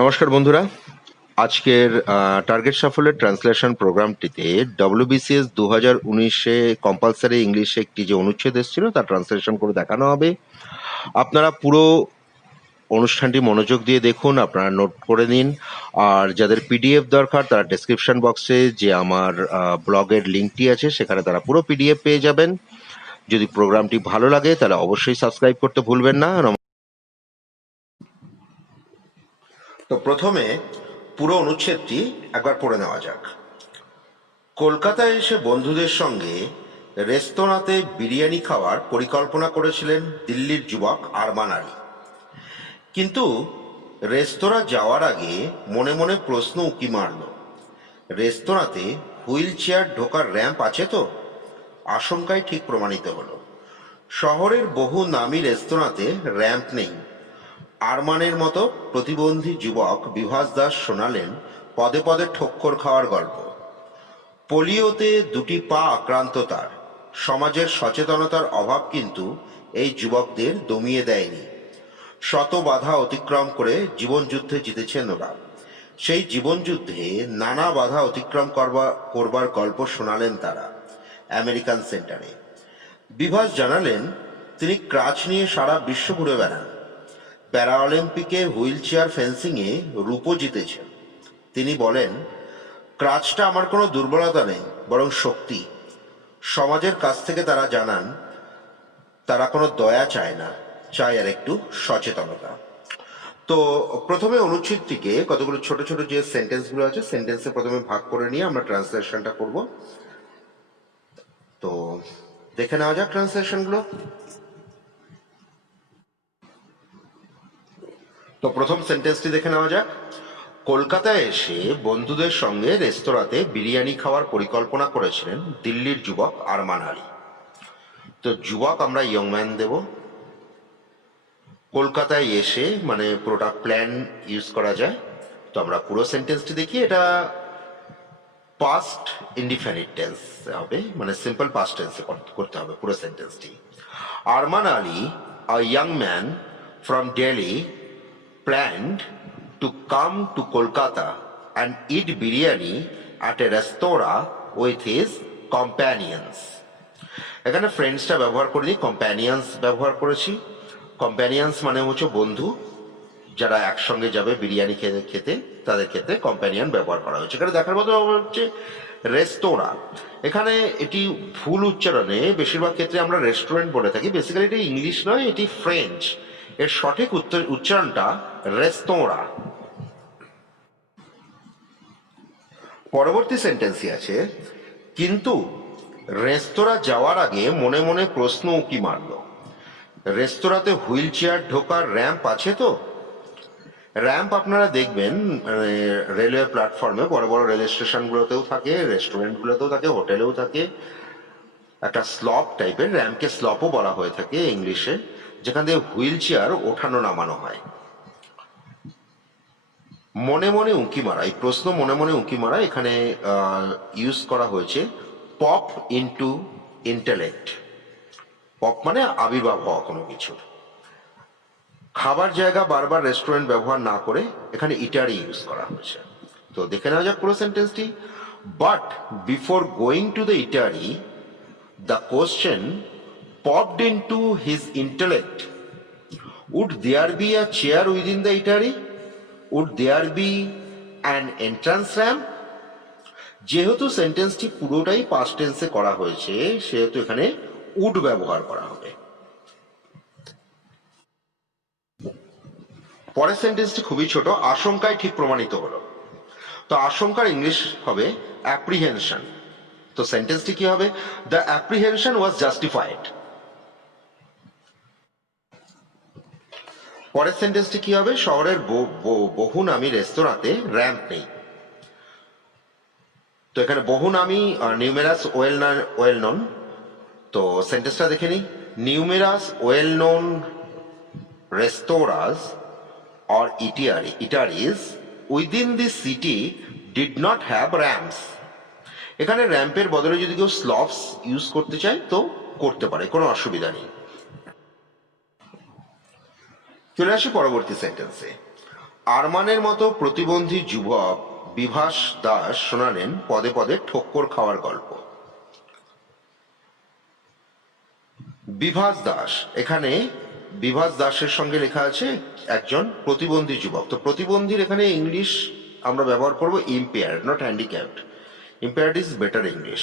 নমস্কার বন্ধুরা, আজকের টার্গেট সাফল্যের ট্রান্সলেশন প্রোগ্রামটিতে ডব্লিউবিসিএস 2019-এ কম্পালসারি ইংলিশে একটি যে অনুচ্ছেদ এসেছিল তার ট্রান্সলেশন করে দেখানো হবে। আপনারা পুরো অনুষ্ঠানটি মনোযোগ দিয়ে দেখুন, আপনারা নোট করে নিন। আর যাদের পিডিএফ দরকার তারা ডেসক্রিপশন বক্সে যে আমার ব্লগের লিঙ্কটি আছে সেখানে তারা পুরো পিডিএফ পেয়ে যাবেন। যদি প্রোগ্রামটি ভালো লাগে তাহলে অবশ্যই সাবস্ক্রাইব করতে ভুলবেন না। তো প্রথমে পুরো অনুচ্ছেদটি একবার পড়ে নেওয়া যাক। কলকাতায় এসে বন্ধুদের সঙ্গে রেস্তোরাঁতে বিরিয়ানি খাওয়ার পরিকল্পনা করেছিলেন দিল্লির যুবক আরমান আলী। কিন্তু রেস্তোরাঁ যাওয়ার আগে মনে মনে প্রশ্ন উকি মারল, রেস্তোরাঁতে হুইল চেয়ার ঢোকার র্যাম্প আছে তো? আশঙ্কায় ঠিক প্রমাণিত হলো। শহরের বহু নামী রেস্তোরাঁতে র্যাম্প নেই। আরমানের মতো প্রতিবন্ধী যুবক বিভাস দাস শোনালেন পদে পদে ঠক্কর খাওয়ার গল্প। পোলিওতে দুটি পা আক্রান্ত তার। সমাজের সচেতনতার অভাব কিন্তু এই যুবকদের দমিয়ে দেয়নি। শত বাধা অতিক্রম করে জীবনযুদ্ধে জিতেছেন ওরা। সেই জীবনযুদ্ধে নানা বাধা অতিক্রম করবার গল্প শোনালেন তারা আমেরিকান সেন্টারে। বিভাস জানালেন তিনি ক্রাচ নিয়ে সারা বিশ্ব ঘুরে বেড়ান। প্যারা অলিম্পিকে হুইল চেয়ার ফেন্সিংয়ে রূপও জিতেছেন। তিনি বলেন, ক্রাচটা আমার কোনো দুর্বলতা নেই, বরং শক্তি। সমাজের কাছ থেকে তারা জানান তারা কোনো দয়া চায় না, চায় আর একটু সচেতনতা। তো প্রথমে অনুচ্ছেদটিকে কতগুলো ছোট ছোট যে সেন্টেন্সগুলো আছে সেন্টেন্সে প্রথমে ভাগ করে নিয়ে আমরা ট্রান্সলেশনটা করব। তো দেখে নেওয়া যাক ট্রান্সলেশনগুলো। তো প্রথম সেন্টেন্সটি দেখে নেওয়া যাক। কলকাতায় এসে বন্ধুদের সঙ্গে রেস্তোরাঁতে বিরিয়ানি খাওয়ার পরিকল্পনা করেছিলেন দিল্লির যুবক আরমান আলী। তো যুবক আমরা ইয়ং ম্যান দেব। কলকাতায় এসে মানে পুরোটা প্ল্যান ইউজ করা যায়। তো আমরা পুরো সেন্টেন্সটি দেখি। এটা পাস্ট ইনডিফিনিট টেন্স হবে, মানে সিম্পল পাস্ট টেন্সে করতে হবে পুরো সেন্টেন্সটি। Arman Ali, a young man from Delhi, planned to come to Kolkata and eat biryani at a restaurant with his companions. এখানে ফ্রেন্ডসটা ব্যবহার করিনি, কম্প্যানিয়ন্স ব্যবহার করেছি। কম্প্যানিয়ন্স মানে হচ্ছে বন্ধু, যারা একসঙ্গে যাবে বিরিয়ানি খেতে তাদের ক্ষেত্রে কম্প্যানিয়ন ব্যবহার করা হয়েছে। এখানে দেখার মতো হচ্ছে রেস্তোরাঁ। এখানে এটি ভুল উচ্চারণে বেশিরভাগ ক্ষেত্রে আমরা রেস্টুরেন্ট বলে থাকি। বেসিক্যালি এটি ইংলিশ নয়, এটি ফ্রেঞ্চ। এর সঠিক উচ্চারণটা রেস্তোরাঁ। পরবর্তী সেন্টেন্সই আছে, কিন্তু রেস্তোরাঁ যাওয়ার আগে মনে মনে প্রশ্ন উকি মারল, রেস্তোরাঁতে হুইল চেয়ার ঢোকার র্যাম্প আছে তো? র্যাম্প আপনারা দেখবেন রেলওয়ে প্ল্যাটফর্মে, বড় বড় রেল স্টেশনগুলোতেও থাকে, রেস্টুরেন্টগুলোতেও থাকে, হোটেলেও থাকে। একটা স্লপ টাইপের, র্যাম্পকে স্লপও বলা হয়ে থাকে ইংলিশে, যেখান থেকে হুইল চেয়ার ওঠানো নামানো হয়। মনে মনে উঁকি মারা, এই প্রশ্ন মনে মনে উঁকি মারা এখানে ইউজ করা হয়েছে পপ ইনটু ইন্টেলেক্ট। পপ মানে আবির্ভাব হওয়া কোনো কিছুর। খাবার জায়গা বারবার রেস্টুরেন্ট ব্যবহার না করে এখানে ইটারি ইউজ করা হয়েছে। তো দেখে নেওয়া যাক পুরো সেন্টেন্সটি। But before going to the eatery, the question popped into his intellect, would there be a chair within the eatery? Would there be an entrance ramp? যেহেতু সেন্টেন্সটি পুরোটাই পাস্ট টেন্সে করা হয়েছে সেহেতু এখানে উড ব্যবহার করা হবে। পরের সেন্টেন্সটি খুবই ছোট, আশঙ্কায় ঠিক প্রমাণিত হলো। তো আশঙ্কার ইংলিশ হবে অ্যাপ্রিহেনশন। তো সেন্টেন্সটি কি হবে? The apprehension was justified. পরের সেন্টেন্সটি কি হবে? শহরের বহু নামী রেস্তোরাঁতে র্যাম্প নেই। তো এখানে বহু নামী নিউমেরাস ওয়েল নোন। তো সেন্টেন্সটা দেখে নিই। Numerous well known restaurants or eateries within the city did not have ramps. এখানে র্যাম্পের বদলে যদি কেউ স্লপস ইউজ করতে চায় তো করতে পারে, কোনো অসুবিধা নেই। চলে আসি পরবর্তী সেন্টেন্সে। আরমানের মতো প্রতিবন্ধী যুবক বিভাস দাস শোনালেন পদে পদে ঠক্কর খাওয়ার গল্প। বিভাস দাস, এখানে বিভাস দাসের সঙ্গে লেখা আছে একজন প্রতিবন্ধী যুবক। তো প্রতিবন্ধীর এখানে ইংলিশ আমরা ব্যবহার করব impaired, not handicapped. Impaired is better English.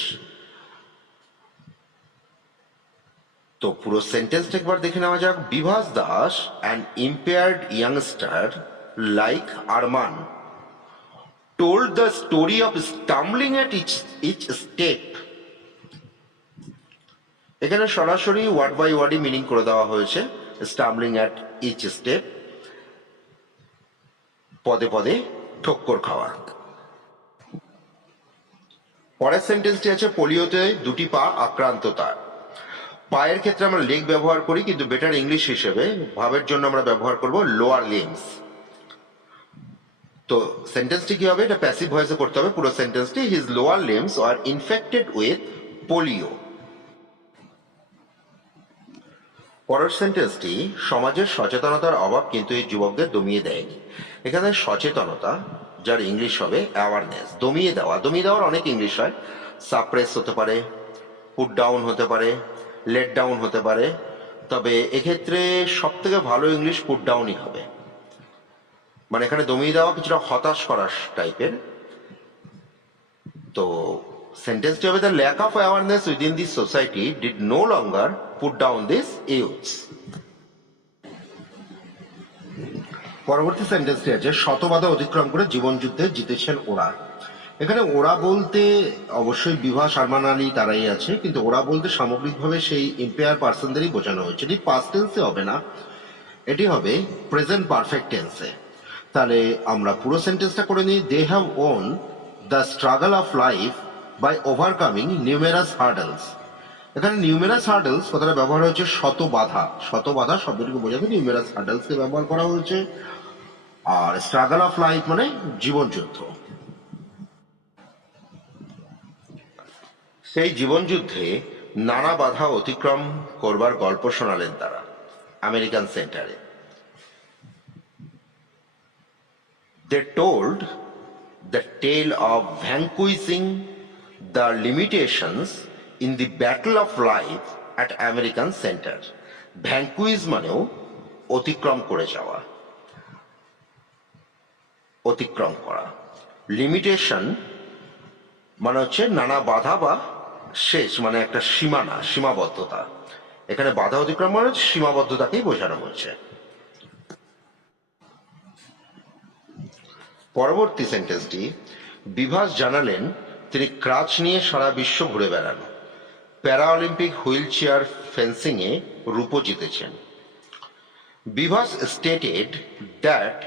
তো পুরো সেন্টেন্সটা একবার দেখে নেওয়া যাক। Bibhas Das, an impaired youngster like Arman, told the story of stumbling at each step. এখানে সরাসরি ওয়ার্ড বাই ওয়ার্ডই মিনিং করে দেওয়া হয়েছে। স্টাম্বলিং অ্যাট ইচ স্টেপ, পদে পদে ঠক্কর খাওয়া। পরের সেন্টেন্সটি আছে পোলিওতে দুটি পা আক্রান্ত তার। পায়ের ক্ষেত্রে আমরা লেগ ব্যবহার করি, কিন্তু বেটার ইংলিশ হিসেবে ভাবের জন্য আমরা ব্যবহার করব লোয়ার লিম্বস। তো সেন্টেন্সটি কি হবে? এটা প্যাসিভ ভয়েসে করতে হবে পুরো সেন্টেন্সটি। His lower limbs are infected with polio. পরের সেন্টেন্সটি সমাজের সচেতনতার অভাব কিন্তু এই যুবকদের দমিয়ে দেয়নি। এখানে সচেতনতা, যার ইংলিশ হবে অ্যাওয়ারনেস। দমিয়ে দেওয়া, দমিয়ে দেওয়ার অনেক ইংলিশ হয়। সাপ্রেস হতে পারে, পুট ডাউন হতে পারে, লেট ডাউন হতে পারে। তবে এক্ষেত্রে সব থেকে ভালো ইংলিশ পুট ডাউনই হবে। মানে এখানে দমিয়ে দেওয়া কিছুটা হতাশ করার টাইপের। তো সেন্টেন্সটি হবে the lack of awareness within this society did no longer put down this youths. পরবর্তী সেন্টেন্সটি আছে শত বাধা অতিক্রম করে জীবন যুদ্ধে জিতেছেন ওরা। এখানে ওরা বলতে অবশ্যই বিভাস, আরমান আলী তারাই আছে, কিন্তু ওরা বলতে সামগ্রিকভাবে সেই ইম্পেয়ার পার্সনদেরই বোঝানো হয়েছে। এটি পাস্ট টেন্সে হবে না, এটি হবে প্রেজেন্ট পারফেক্ট টেন্সে। তাহলে আমরা পুরো সেন্টেন্সটা করে নিই। They have won the struggle of life by overcoming numerous hurdles. এখানে নিউমেরাস হার্ডলস কথাটা ব্যবহার হয়েছে শত বাধা। শত বাধা শব্দটিকে বোঝাতে নিউমেরাস হার্ডলসকে ব্যবহার করা হয়েছে। আর স্ট্রাগল অফ লাইফ মানে জীবন যুদ্ধ। সেই জীবন যুদ্ধে নানা বাধা অতিক্রম করবার গল্প শোনালেন তারা আমেরিকান সেন্টারে। They told the tale of vanquishing the limitations in the battle of life at American Center. Vanquish মানেও অতিক্রম করে যাওয়া, অতিক্রম করা। লিমিটেশন মানে হচ্ছে নানা বাধা বা শেষ, মানে একটা সীমানা, সীমাবদ্ধতা। এখানে বাধা অতিক্রম মানে সীমাবদ্ধতাকেই বোঝানো হয়েছে। পরবর্তী সেন্টেন্সটি বিভাস জানালেন তিনি ক্রাচ নিয়ে সারা বিশ্ব ঘুরে বেড়ান। প্যারা অলিম্পিক হুইল চেয়ার ফেন্সিংয়ে রূপো জিতেছেন। Bibhas stated that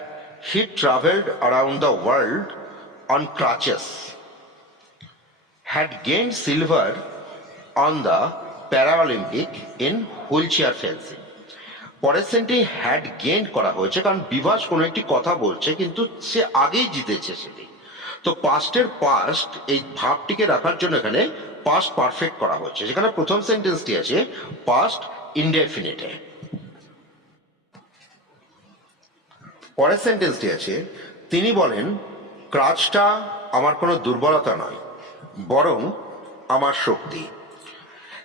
he travelled around the world on crutches, had gained silver on the Paralympic in wheelchair fencing. পরের সেন্টে হ্যাড গেইন করা হয়েছে কারণ বিভাস কোনো একটি কথা বলছে কিন্তু সে আগেই জিতেছে সেটি। তো পাস্টের পাস্ট এই ভাবটিকে রাখার জন্য এখানে পাস্ট পারফেক্ট করা হচ্ছে। যেখানে প্রথম সেন্টেন্সটি আছে পাস্ট ইনডেফিনিটে। পরের সেন্টেন্সটি আছে তিনি বলেন ক্রাচটা আমার কোনো দুর্বলতা নয়, বরং আমার শক্তি।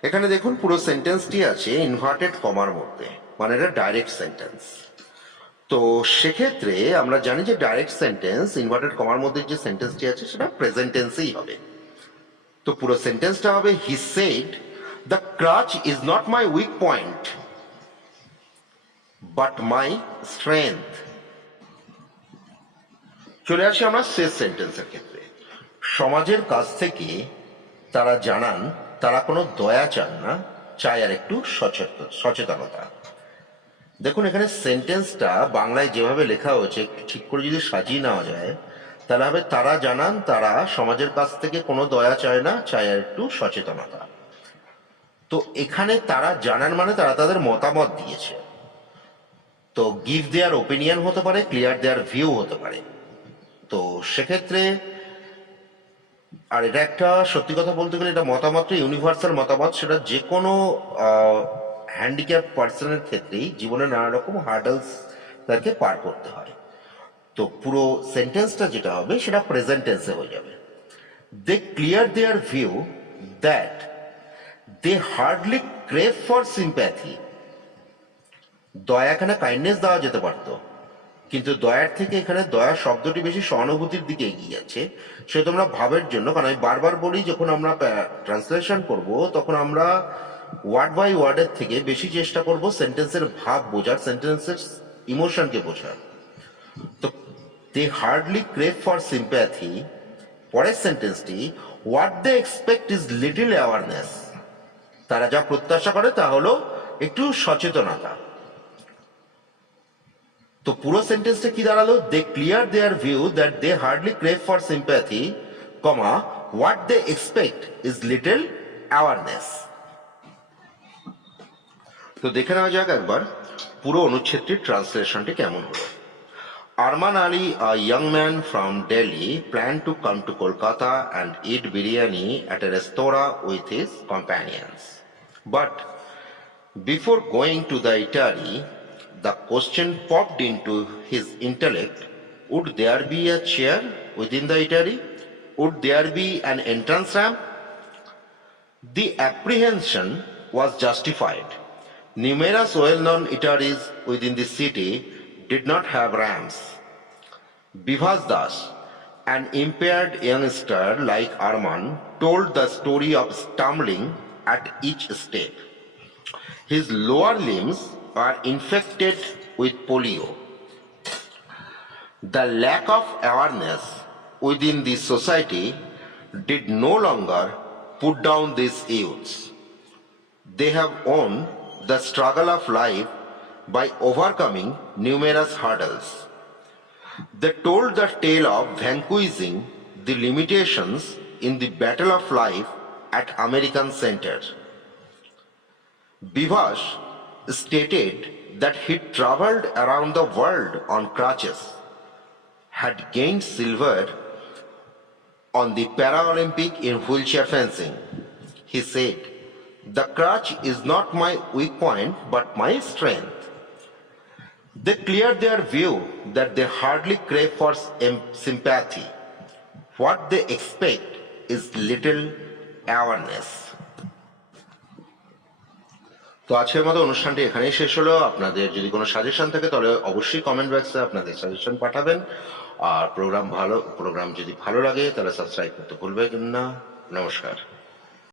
এখানে দেখুন পুরো সেন্টেন্সটি আছে ইনভার্টেড কমার মধ্যে, মানে এটা ডাইরেক্ট সেন্টেন্স। তো সেক্ষেত্রে আমরা জানি যে ডাইরেক্ট সেন্টেন্স ইনভার্টেড কমার মধ্যে যে সেন্টেন্সটি আছে সেটা প্রেজেন্ট টেন্সেই হবে। তো পুরো সেন্টেন্সটা হবে he said the ক্রাচ is not my weak point but my strength. চলে আসি আমরা শেষ সেন্টেন্সের ক্ষেত্রে। সমাজের কাছ থেকে তারা জানান তারা কোনো দয়া চান না, চায় আর একটু সচেতনতা। দেখুন এখানে সেন্টেন্সটা বাংলায় যেভাবে লেখা হয়েছে ঠিক করে যদি সাজিয়ে নেওয়া যায় তাহলে হবে তারা জানান তারা সমাজের কাছ থেকে কোনো দয়া চায় না, চায় আর একটু সচেতনতা। তো এখানে তারা জানান মানে তারা তাদের মতামত দিয়েছে। তো গিভ দেয়ার ওপিনিয়ন হতে পারে, ক্লিয়ার দেয়ার ভিউ হতে পারে। তো সেক্ষেত্রে আর এটা একটা সত্যি কথা বলতে গেলে এটা মতামতটা ইউনিভার্সাল মতামত, সেটা যে কোনো হ্যান্ডিক্যাপ পার্সনের ক্ষেত্রেই জীবনে নানা রকম হার্ডলস তাকে পার করতে হয়। তো তো পুরো সেন্টেন্সটা যেটা হবে সেটা প্রেজেন্ট টেন্সে হয়ে যাবে। They clear their view that they hardly crave for sympathy. দয়া এখানে কাইন্ডনেস দেওয়া যেতে পারত, কিন্তু দয়ার থেকে এখানে দয়া শব্দটি বেশি সহানুভূতির দিকে এগিয়ে যাচ্ছে। সে তোমরা ভাবের জন্য, কারণ আমি বারবার বলি যখন আমরা ট্রান্সলেশন করব তখন আমরা ওয়ার্ড বাই ওয়ার্ডের থেকে বেশি চেষ্টা করব সেন্টেন্সের ভাব বোঝার, সেন্টেন্সের ইমোশনকে বোঝার। তো they hardly crave for sympathy, পরের সেন্টেন্সটি what they expect is little awareness. তারা যা প্রত্যাশা করে তা হলো একটু সচেতনতা। তো পুরো সেন্টেন্সটা কি দাঁড়ালো? They clear their view that they hardly crave for sympathy, comma what they expect is little awareness. তো দেখে নেওয়া যাক একবার পুরো অনুচ্ছেদটির ট্রান্সলেশনটি কেমন হলো। Arman Ali, a young man from Delhi, planned to come to Kolkata and eat biryani at a restaurant with his companions. But before going to the eatery, the question popped into his intellect, would there be a chair within the eatery? Would there be an entrance ramp? The apprehension was justified. Numerous well-known eateries within the city did not have ramps. Bivas Das, an impaired youngster like Arman, told the story of stumbling at each step. His lower limbs are infected with polio. The lack of awareness within the society did no longer put down these youths. They have won the struggle of life by overcoming numerous hurdles. They told the tale of vanquishing the limitations in the battle of life at American Center. Bivas stated that he traveled around the world on crutches, had gained silver on the Paralympic in wheelchair fencing. He said, "The crutch is not my weak point but my strength." They cleared their view that they hardly crave for sympathy. What they expect is little awareness. তো আজকের মতো অনুষ্ঠানটি এখানেই শেষ হলো। আপনাদের যদি কোনো সাজেশন থাকে তাহলে অবশ্যই কমেন্ট বক্সে আপনাদের সাজেশন পাঠাবেন। আর প্রোগ্রাম যদি ভালো লাগে তাহলে সাবস্ক্রাইব করতে ভুলবেন না। নমস্কার।